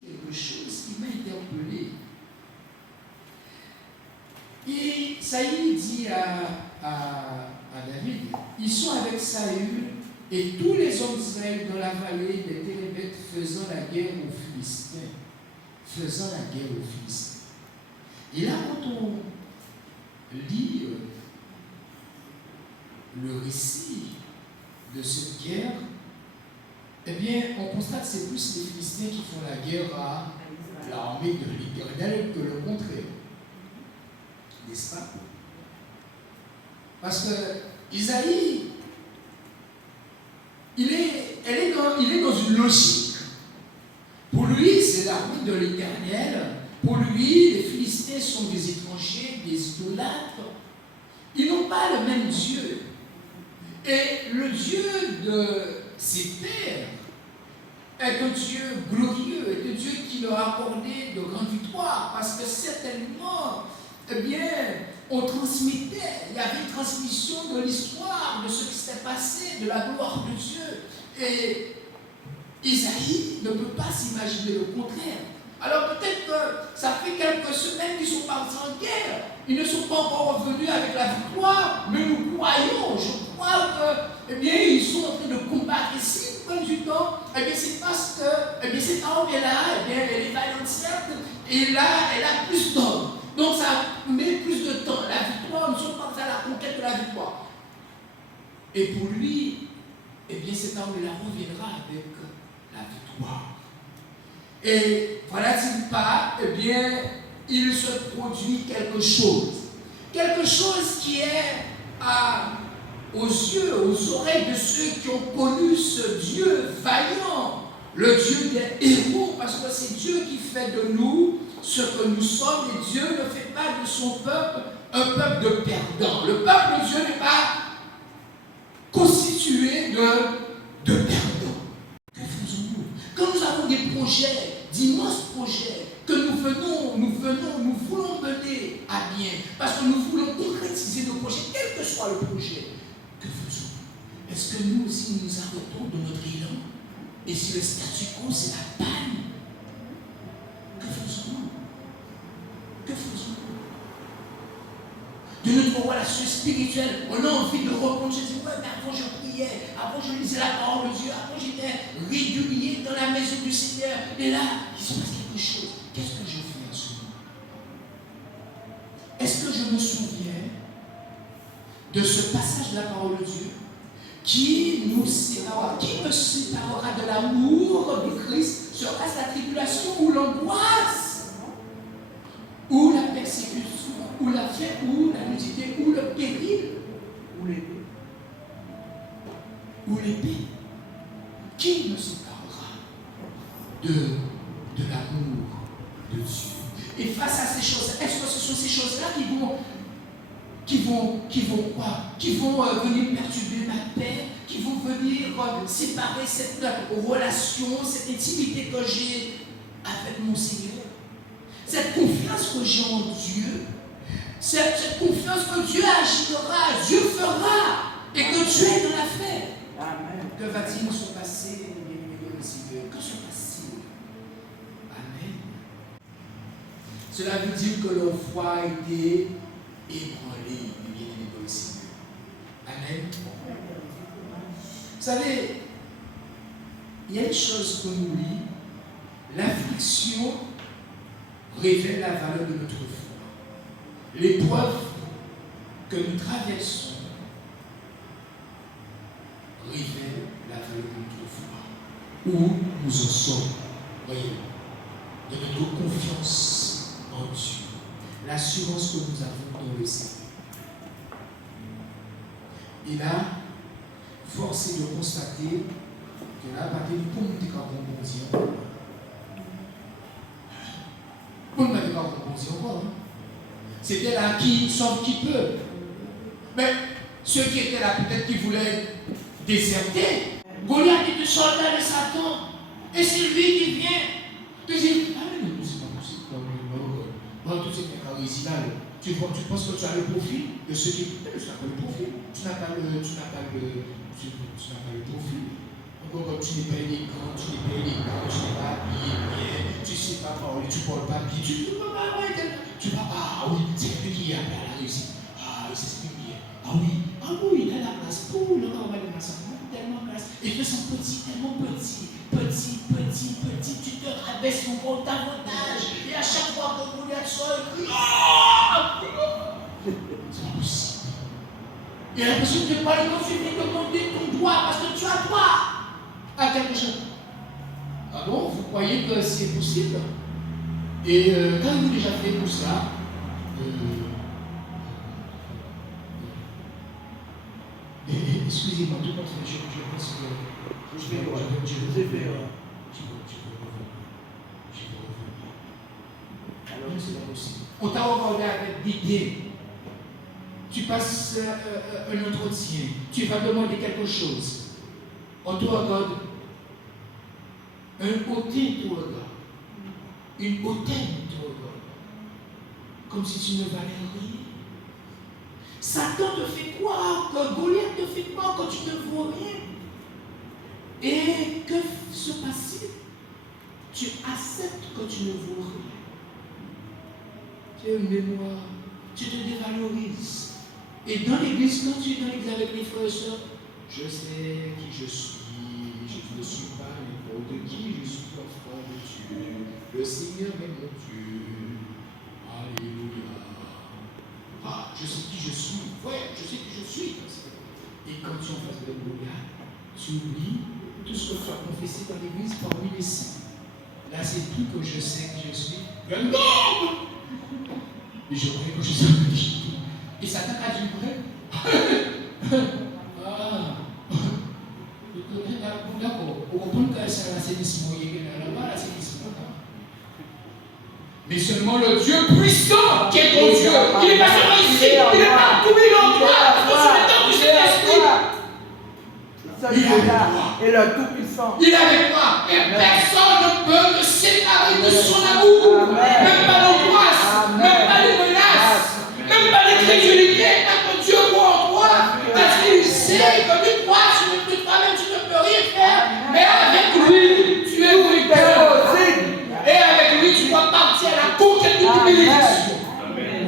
Quelque chose qui m'a interpellé. Et Saül dit à David, ils sont avec Saül et tous les hommes d'Israël dans la vallée des Térébêtes faisant la guerre aux Philistins. Et là, quand on lit le récit de cette guerre, eh bien, on constate que c'est plus les Philistins qui font la guerre à l'armée de l'Éternel que le contraire. N'est-ce pas? Parce que Isaïe, il est dans une logique. Pour lui, c'est l'armée de l'Éternel. Pour lui, les Philistins sont des étrangers, des idolâtres. Ils n'ont pas le même Dieu. Et le Dieu de ses pères est un Dieu glorieux, est un Dieu qui leur a accordé de grandes victoires, parce que certainement, eh bien, on transmettait, il y avait une transmission de l'histoire, de ce qui s'est passé, de la gloire de Dieu. Et Isaïe ne peut pas s'imaginer le contraire. Alors peut-être que ça fait quelques semaines qu'ils sont partis en guerre. Ils ne sont pas encore revenus avec la victoire, mais nous croyons, je crois que, eh bien, ils sont en train de combattre. Et s'ils prennent du temps, eh bien, c'est parce que, eh bien, cette armée-là, eh bien, elle est vaillante certes, et là, elle a plus d'hommes. Donc ça met plus de temps. La victoire, nous sommes partis à la conquête de la victoire. Et pour lui, eh bien, cette armée-là reviendra avec la victoire. Et voilà-t-il pas, eh bien, il se produit quelque chose. Quelque chose qui est aux yeux, aux oreilles de ceux qui ont connu ce Dieu vaillant, le Dieu des héros, parce que c'est Dieu qui fait de nous ce que nous sommes, et Dieu ne fait pas de son peuple un peuple de perdants. Le peuple de Dieu n'est pas constitué de perdants. Que faisons-nous? Quand nous avons des projets, d'immenses projets, que nous voulons mener à bien, parce que nous voulons concrétiser nos projets, quel que soit le projet, que faisons-nous? Est-ce que nous aussi nous arrêtons de notre élan? Et si le statu quo c'est la panne, que faisons-nous? Que faisons-nous? De notre relation spirituelle, on a envie de reprendre. Je dis, ouais, mais avant je priais, avant je lisais la parole de Dieu, avant j'étais régulier dans la maison du Seigneur. Et là, il se passe quelque chose. Qu'est-ce que je fais en ce moment? Est-ce que je me souviens de ce passage de la parole de Dieu qui me séparera de l'amour du Christ? Sera-ce la tribulation ou l'angoisse, ou la persécution, ou la faim, ou la nudité, ou le péril, ou l'épée? Ou l'épée? Qui me séparera de l'amour de Dieu? Et face à ces choses, est-ce que ce sont ces choses-là qui vont quoi? Qui vont venir perturber ma paix, qui vont venir séparer cette relation, cette intimité que j'ai avec mon Seigneur, cette confiance que j'ai en Dieu? Cette confiance que Dieu agira, Dieu fera, et que Dieu est dans l'affaire. Amen. Que va-t-il se passer, que se passe-t-il? Amen. Cela veut dire que leur foi a été ébranlée, bien-aimés dans le Seigneur. Amen. Vous savez, il y a une chose qu'on oublie. L'affliction révèle la valeur de notre foi. L'épreuve que nous traversons révèle la valeur de notre foi. Où nous en sommes, voyez, de notre confiance en Dieu. L'assurance que nous avons dans le Seigneur. Et là, force est de constater que là, par exemple, pour nous dire qu'on Dieu, pour nous dire qu'on Dieu encore, c'était là qui sauve qui peut. Mais ceux qui étaient là, peut-être qui voulaient déserter, Goliath est un soldat de Satan. Et c'est lui qui vient te dire, ah mais non, c'est pas possible. Dans tout ce qui est original, tu penses que tu as le profil de ceux qui. Tu n'as pas le profil. Tu n'as pas le profil. Encore tu n'es pas élégant, tu n'es pas habillé bien, tu ne sais pas parler, tu ne parles pas bien, tu ne parles pas bien. Tu vas, ah oui, c'est lui qui a la réussite. Ah, il s'exprime bien. Ah oui, il a la place. Pour le corps, il a tellement place. Il fait son petit, tellement petit. Tu te rabaisses son compte davantage. Et à chaque fois que vous êtes seul, c'est pas possible. Il a l'impression de parler quand tu viens de monter ton doigt parce que tu as droit à quelque chose. Ah bon, vous croyez que c'est possible? Et quand vous déjà fait tout ça, excusez-moi, tout le monde, je pense que je vais revenir. Alors, c'est pas possible. On t'a regardé avec l'idée. Tu passes un entretien, tu vas demander quelque chose. On te regarde. Un hautain te regarde. Une hautaine te regarde. Comme si tu ne valais rien. Satan te fait croire, que Goliath te fait croire que tu ne vaux rien. Et que se passe-t-il? Tu acceptes que tu ne vaux rien. Tu es une mémoire. Tu te dévalorises. Et dans l'église, quand tu es dans l'église avec les frères et sœurs, je sais qui je suis, je ne suis pas n'importe qui, je suis l'enfant de Dieu, le Seigneur est mon Dieu. Alléluia. Ah, je sais qui je suis, ouais, je sais qui je suis. Et quand tu es en face de Goliath, tu oublies tout ce que tu as confessé dans l'église parmi les saints. Là, c'est plus que je sais qui je suis. Non! Et je croyais que je suis qui. Et Satan a dit vrai. D'accord. Vous comprenez que c'est l'assainissement. Il y a là-bas l'assainissement. Mais seulement le Dieu puissant qui est ton Dieu. Il n'est pas seulement ici. Il est partout. Il est en toi. Dans le temps du Saint-Esprit. Il est là. Et le Tout-Puissant. Il est avec moi. Et personne ne peut me séparer de son amour. Même pas l'angoisse. Même pas les menaces. Même pas les crédulités. Quand Dieu voit en toi, parce qu'il sait que tu crois sur toi-même, tu ne peux rien faire. Mais avec lui, tu es vainqueur. Et avec lui, tu dois partir à la conquête de toute bénédiction. Amen.